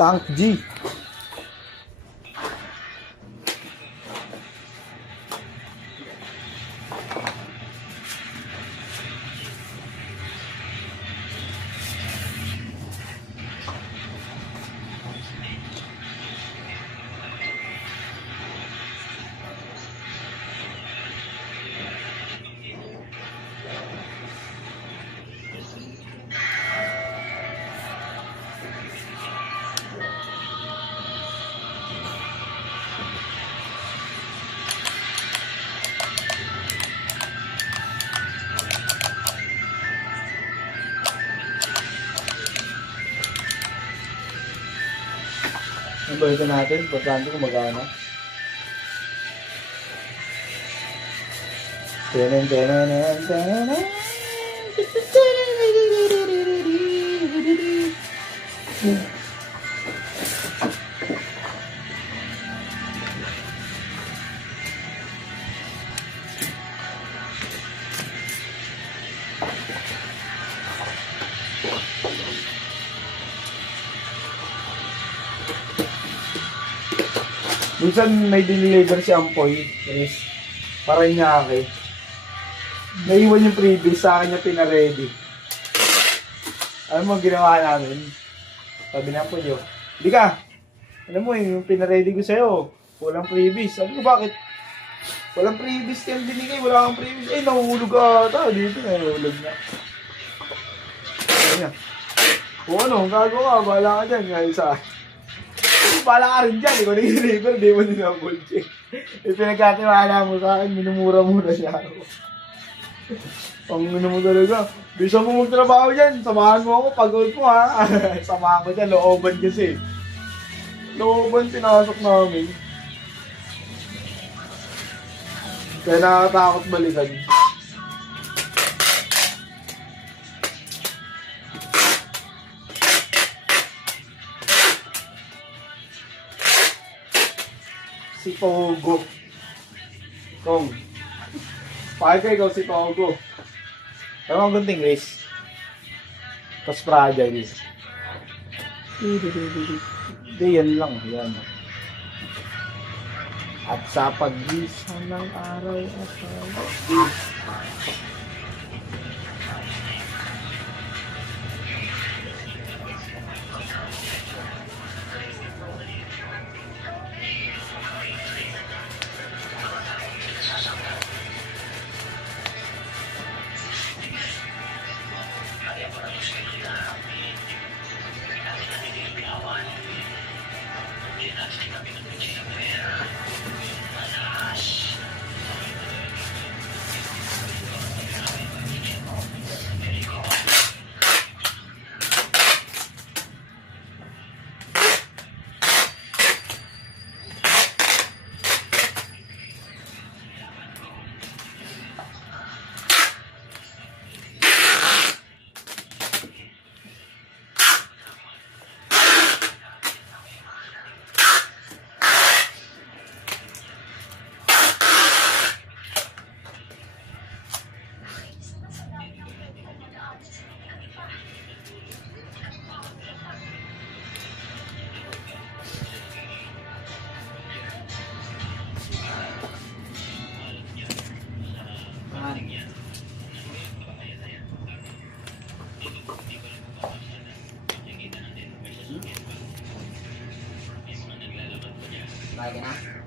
Tank G. Ang balita natin, importante kung magana. Minsan may deliver si Ampoy, yes. Para niya akin. Naiwan yung previous sa akin niya pinaready. Alam mo, ginawa namin. Sabi na po yun. Hindi ka. Alam mo, yung pinaready ko sa'yo, walang previous. Sabi ko, bakit? Walang previous yung binigay, wala kang previous. Eh, nahulog ata. Dito, nahulog na. Sabi niya, o ano, gago ka, bahala ka dyan. Ngayon sa bala ka rin dyan, ikaw nag-deliver, di mo din ang bullshit. Eh, pinagkatiwala mo sa akin, minumura-mura siya ako. Ang mo talaga, bisa mo magtrabaho dyan, samahan mo ako, pagod mo ha. Samahan ko dyan, looban kasi. Looban pinasok namin. Kaya nakakatakot balikan. Si Pogo. Kong. Pakay ka ikaw si Pogo. Pero ang gunting race. Tapos fragile. Hindi, yan lang. Yan. At sa paggisa ng araw at Bye na.